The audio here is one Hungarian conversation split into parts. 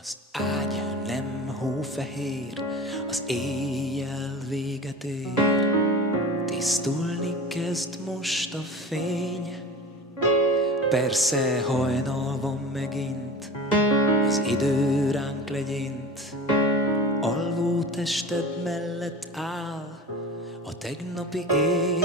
Az ágy nem hófehér, az éjjel véget ér. Tisztulni kezd most a fény. Persze hajnal van megint, az idő ránk legyint. Alvó tested mellett áll a tegnapi én.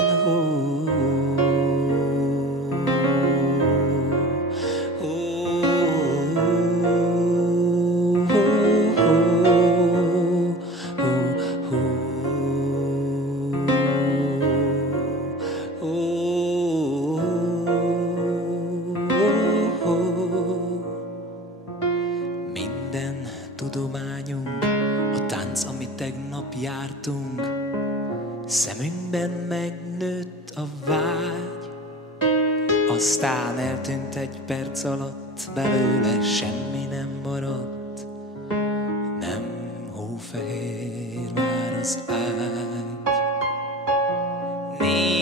Minden tudományunk, a tánc, amit tegnap jártunk, szemünkben megnőtt a vágy, aztán eltűnt egy perc alatt, belőle semmi nem maradt, nem hófehér már az ágy. Nézd,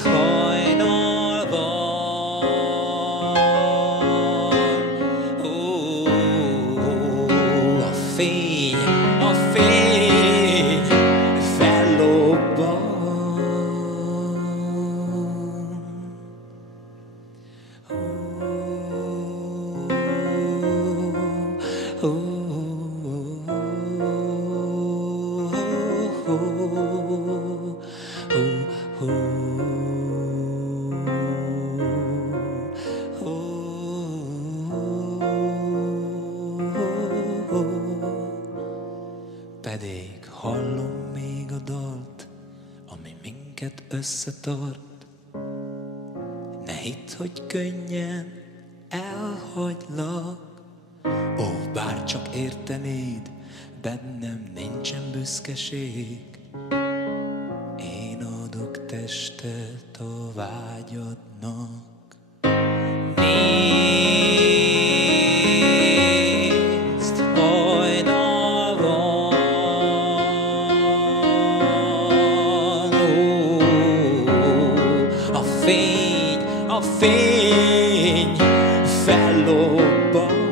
hajnal van, a fény fellobban. Pedig hallom még a dalt, ami minket összetart. Ne hidd, hogy könnyen elhagylak. Ó, bár csak értenéd, bennem nincsen büszkeség. Én adok testet a vágyadnak. Nézd, hajnal van, a fény fellobban.